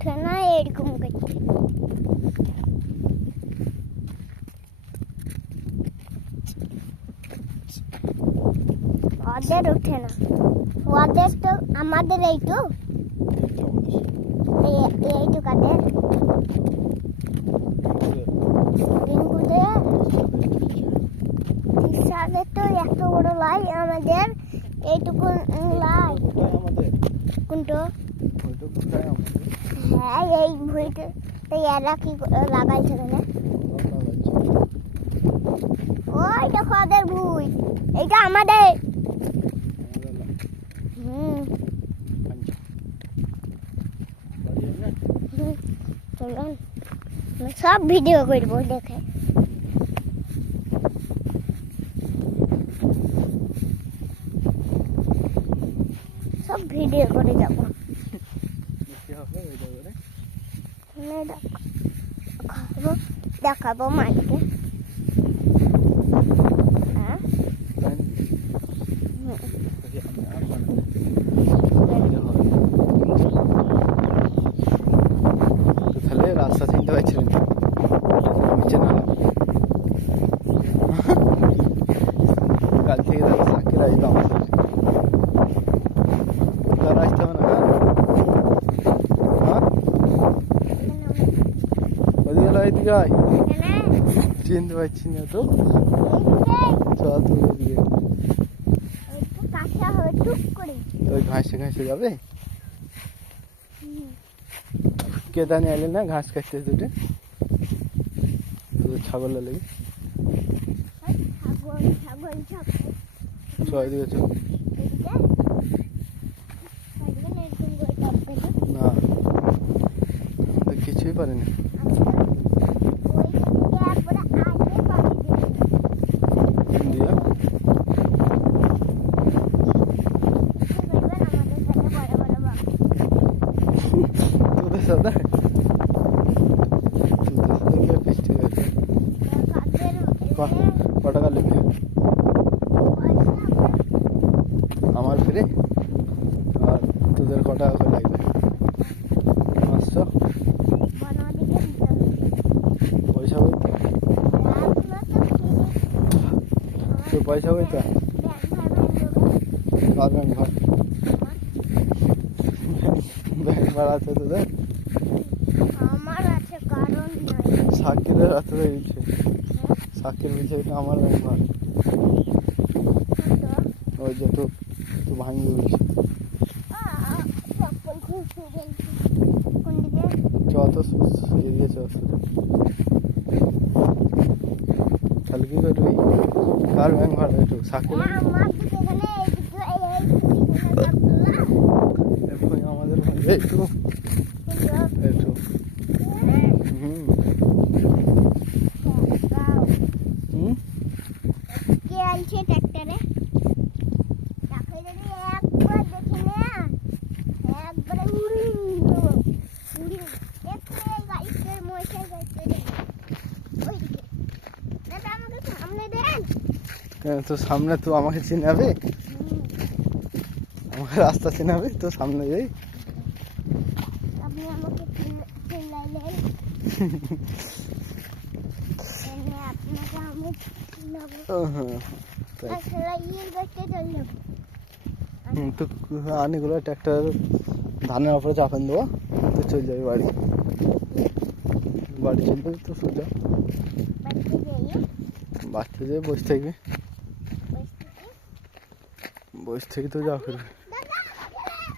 উঠে না এরকম করছে। ওদের উঠে না, ওদের তো আমাদের এইটু কাদের রিঙ্কুদের তো এত বড় লাই, আমাদের এইটুকু লাই। কোনটা? হ্যাঁ এই ভুঁইটা তো এরা কি লাগাইছে না? ওই দেখো ওদের ভুঁই, এইটা আমাদের। চলুন সব ভিডিও করবো, দেখে সব ভিডিও করে যাবো। দেখাবো মাকে। তাহলে রাস্তা চিনতে পারছিলেন কাল থেকে সাকির আসবে আমাদের, তার আসতে হবে না। ওদিকে আয়, চিনতে পারছি না তো। ওই ঘাসে ঘাসে যাবে, কেদানি এলে না ঘাস কাটতে দুটো ছাগল লেগে। ওইদিকে চল না, কিছুই পারিনি। তোদের সাথে ক টাকা লিখে আমার ফিরে, আর তোদের ক টাকা করে লাগবে? 500 পয়সা বলতে তো পয়সা বলতে আর ব্যাংক ভাড়া, ব্যাংক ভাড়া আছে তোদের? আমার আছে, কারণ সাকিরের হাতে দিচ্ছে, সাকির বলছে এটা আমার ব্যাংক ভাড়া। ওই যে তো ভাঙবে বলছে। যত এগিয়ে চল, তাহলে কি করবি? কার ব্যাংক ভাড়া? একটু সাকির আমাদের একটু একটু কে আনছে ট্রাক্টরে? একবার দেখে না, একবারে উড়ি গাড়িতে মশাই গাড়িতে ওইদিকে দাদা আমাকে সামনে দেন। তো সামনে তো আমাকে চিনাবে, আমাকে রাস্তা চিনাবে তো সামনে যাই। আপনি আমাকে চিনাইলেন, আপনাকে আমি চিনাবো। তো আনিগুলো ট্র্যাক্টর ধানের ওপরে চাপান দেবো, তো চলে যাবে বাড়ি। বাড়ি চলে যাবে তো সোজা, বাচ্চা যেয়ে বসে থাকবে, বসে থেকে তো যা করবে।